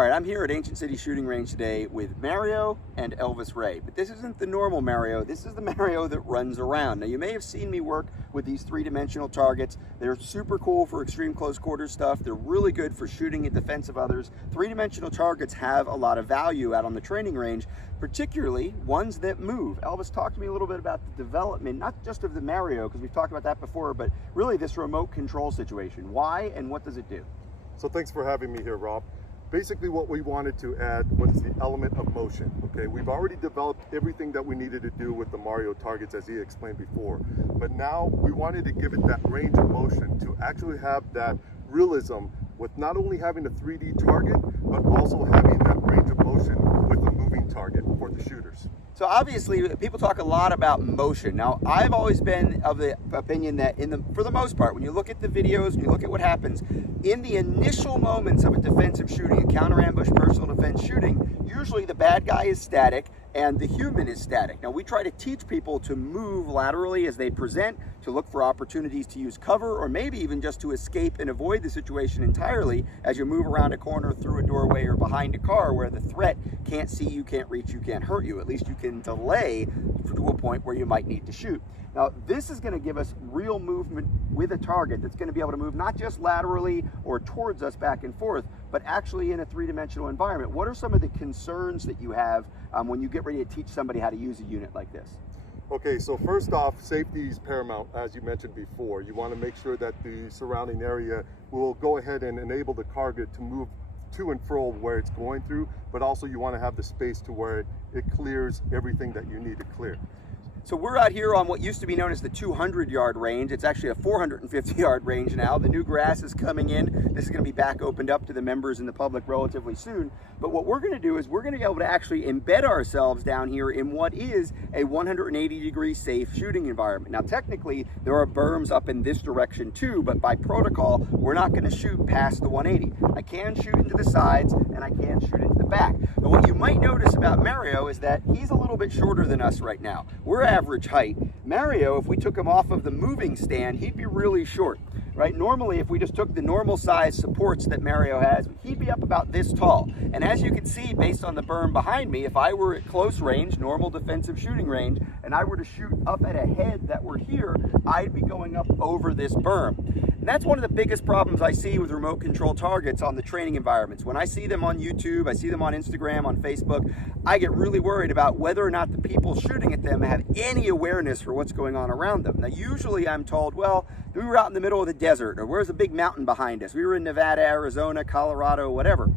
All right, I'm here at Ancient City Shooting Range today with Mario and Elvis Rey, but this isn't the normal Mario. This is the Mario that runs around. Now, you may have seen me work with these three-dimensional targets. They're super cool for extreme close quarter stuff. They're really good for shooting in defense of others. Three-dimensional targets have a lot of value out on the training range, particularly ones that move. Elvis, talk to me a little bit about the development, not just of the Mario, because we've talked about that before, but really this remote control situation. Why and what does it do? So thanks for having me here, Rob. Basically what we wanted to add was the element of motion. Okay, we've already developed everything that we needed to do with the Mario targets, as he explained before, but now we wanted to give it that range of motion to actually have that realism with not only having a 3D target, but also having that range of motion with a moving target for the shooters. So obviously people talk a lot about motion. Now, I've always been of the opinion that for the most part, when you look at the videos, when you look at what happens, in the initial moments of a defensive shooting, a counter ambush personal defense shooting, usually the bad guy is static and the human is static. Now, we try to teach people to move laterally as they present, to look for opportunities to use cover, or maybe even just to escape and avoid the situation entirely as you move around a corner, through a doorway, or behind a car where the threat can't see you, can't reach you, can't hurt you. At least you can delay to a point where you might need to shoot. Now, this is going to give us real movement with a target that's going to be able to move not just laterally or towards us back and forth, but actually in a three-dimensional environment. What are some of the concerns that you have when you get ready to teach somebody how to use a unit like this? Okay, so first off, safety is paramount, as you mentioned before. You want to make sure that the surrounding area will go ahead and enable the target to move to and fro where it's going through, but also you want to have the space to where it clears everything that you need to clear. So we're out here on what used to be known as the 200-yard range. It's actually a 450-yard range now. The new grass is coming in. This is going to be back opened up to the members and the public relatively soon. But what we're going to do is we're going to be able to actually embed ourselves down here in what is a 180-degree safe shooting environment. Now, technically, there are berms up in this direction too, but by protocol, we're not going to shoot past the 180. I can shoot into the sides and I can shoot into the back. But what you might notice about Mario is that he's a little bit shorter than us right now. We're average height. Mario, if we took him off of the moving stand, he'd be really short, right? Normally, if we just took the normal size supports that Mario has, he'd be up about this tall. And as you can see, based on the berm behind me, if I were at close range, normal defensive shooting range, and I were to shoot up at a head that were here, I'd be going up over this berm. And that's one of the biggest problems I see with remote control targets on the training environments. When I see them on YouTube, I see them on Instagram, on Facebook, I get really worried about whether or not the people shooting at them have any awareness for what's going on around them. Now, usually I'm told, well, we were out in the middle of the desert, or where's a big mountain behind us? We were in Nevada, Arizona, Colorado, whatever.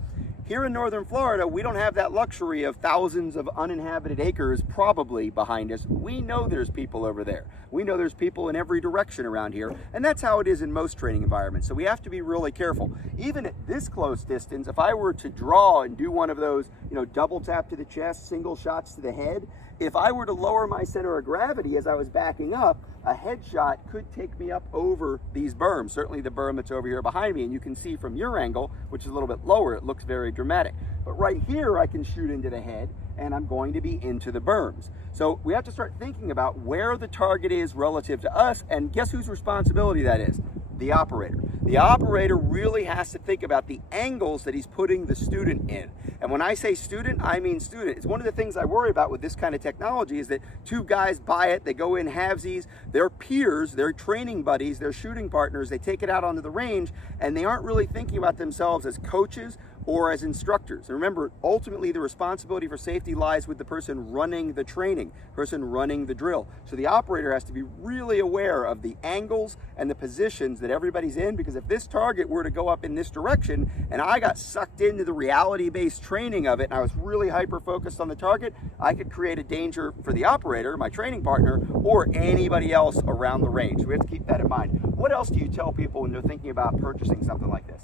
Here in northern Florida, we don't have that luxury of thousands of uninhabited acres probably behind us. We know there's people over there. We know there's people in every direction around here, and that's how it is in most training environments. So we have to be really careful. Even at this close distance, if I were to draw and do one of those, double tap to the chest, single shots to the head, if I were to lower my center of gravity as I was backing up, a headshot could take me up over these berms, certainly the berm that's over here behind me, and you can see from your angle, which is a little bit lower, it looks very dramatic. But right here, I can shoot into the head, and I'm going to be into the berms. So we have to start thinking about where the target is relative to us, and guess whose responsibility that is? The operator. The operator really has to think about the angles that he's putting the student in. And when I say student, I mean student. It's one of the things I worry about with this kind of technology is that two guys buy it, they go in halvesies, they're peers, they're training buddies, they're shooting partners, they take it out onto the range, and they aren't really thinking about themselves as coaches or as instructors. And remember, ultimately the responsibility for safety lies with the person running the training, person running the drill. So the operator has to be really aware of the angles and the positions that everybody's in, because if this target were to go up in this direction and I got sucked into the reality-based training of it and I was really hyper-focused on the target, I could create a danger for the operator, my training partner, or anybody else around the range. We have to keep that in mind. What else do you tell people when they're thinking about purchasing something like this?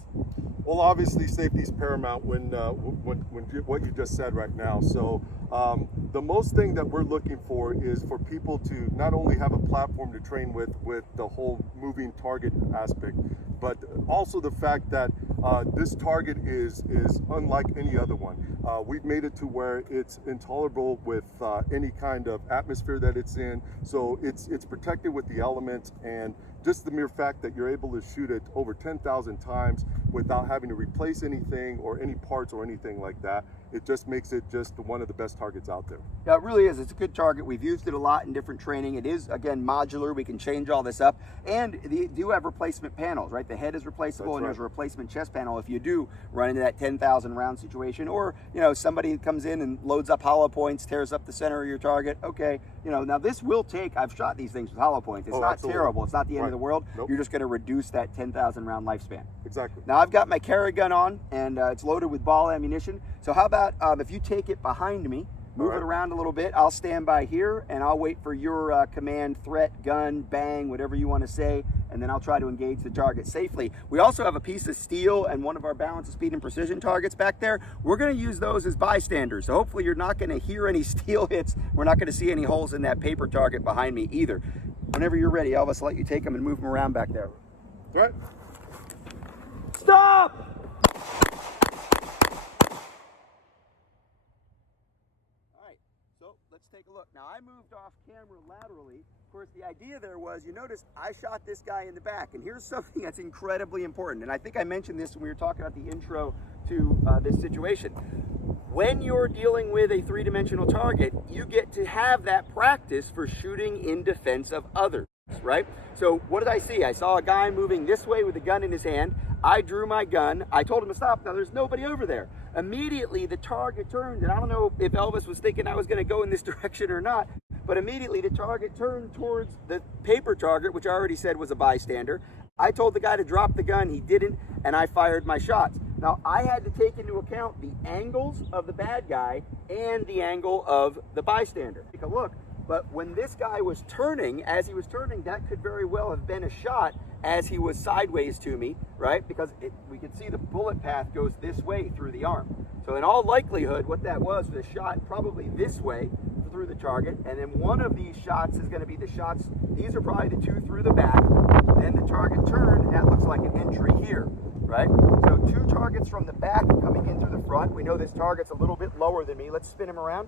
Well, obviously safety is paramount when what you just said right now. So the most thing that we're looking for is for people to not only have a platform to train with the whole moving target aspect, but also the fact that this target is unlike any other one. We've made it to where it's intolerable with any kind of atmosphere that it's in. So it's protected with the elements, and just the mere fact that you're able to shoot it over 10,000 times without having to replace anything or any parts or anything like that, it just makes it just one of the best targets out there. Yeah, it really is. It's a good target. We've used it a lot in different training. It is, again, modular. We can change all this up. And they do have replacement panels, right? The head is replaceable, and there's a replacement chest panel if you do run into that 10,000 round situation. Or, you know, somebody comes in and loads up hollow points, tears up the center of your target. Okay, you know, now this will take, I've shot these things with hollow points. It's not terrible. It's not the end of the world. You're just going to reduce that 10,000 round lifespan. Exactly. Now I've got my carry gun on, and it's loaded with ball ammunition. So how about if you take it behind me, move it around a little bit, I'll stand by here and I'll wait for your command, threat, gun, bang, whatever you want to say, and then I'll try to engage the target safely. We also have a piece of steel and one of our balance of speed and precision targets back there. We're going to use those as bystanders, so hopefully you're not going to hear any steel hits. We're not going to see any holes in that paper target behind me either. Whenever you're ready, Elvis, I'll let you take them and move them around back there. All right. Stop! So let's take a look. Now I moved off camera laterally. Of course, the idea there was, you notice I shot this guy in the back, and here's something that's incredibly important. And I think I mentioned this when we were talking about the intro to this situation. When you're dealing with a three-dimensional target, you get to have that practice for shooting in defense of others, right? So what did I see? I saw a guy moving this way with a gun in his hand. I drew my gun. I told him to stop. Now there's nobody over there. Immediately the target turned, and I don't know if Elvis was thinking I was going to go in this direction or not, but immediately the target turned towards the paper target, which I already said was a bystander. I told the guy to drop the gun. He didn't, and I fired my shots. Now I had to take into account the angles of the bad guy and the angle of the bystander. Take a look. But when this guy was turning, as he was turning, that could very well have been a shot as he was sideways to me, right? Because we could see the bullet path goes this way through the arm. So in all likelihood, what that was a shot probably this way through the target. And then one of these shots is going to be the shots, these are probably the two through the back. Then the target turned, and that looks like an entry here, right? So two targets from the back coming in through the front. We know this target's a little bit lower than me. Let's spin him around.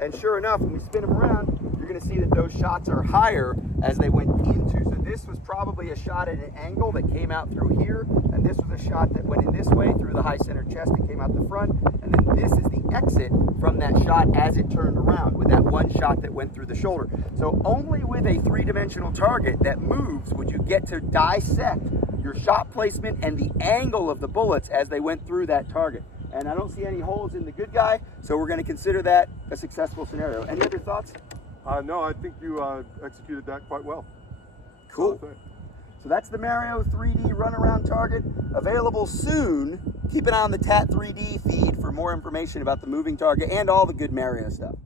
And sure enough, when we spin them around, you're going to see that those shots are higher as they went into. So this was probably a shot at an angle that came out through here, and this was a shot that went in this way through the high center chest and came out the front. And then this is the exit from that shot as it turned around with that one shot that went through the shoulder. So only with a three-dimensional target that moves would you get to dissect your shot placement and the angle of the bullets as they went through that target. And I don't see any holes in the good guy, so we're going to consider that a successful scenario. Any other thoughts? No, I think you executed that quite well. Cool. So that's the Mario 3D runaround target, available soon. Keep an eye on the Tat3D feed for more information about the moving target and all the good Mario stuff.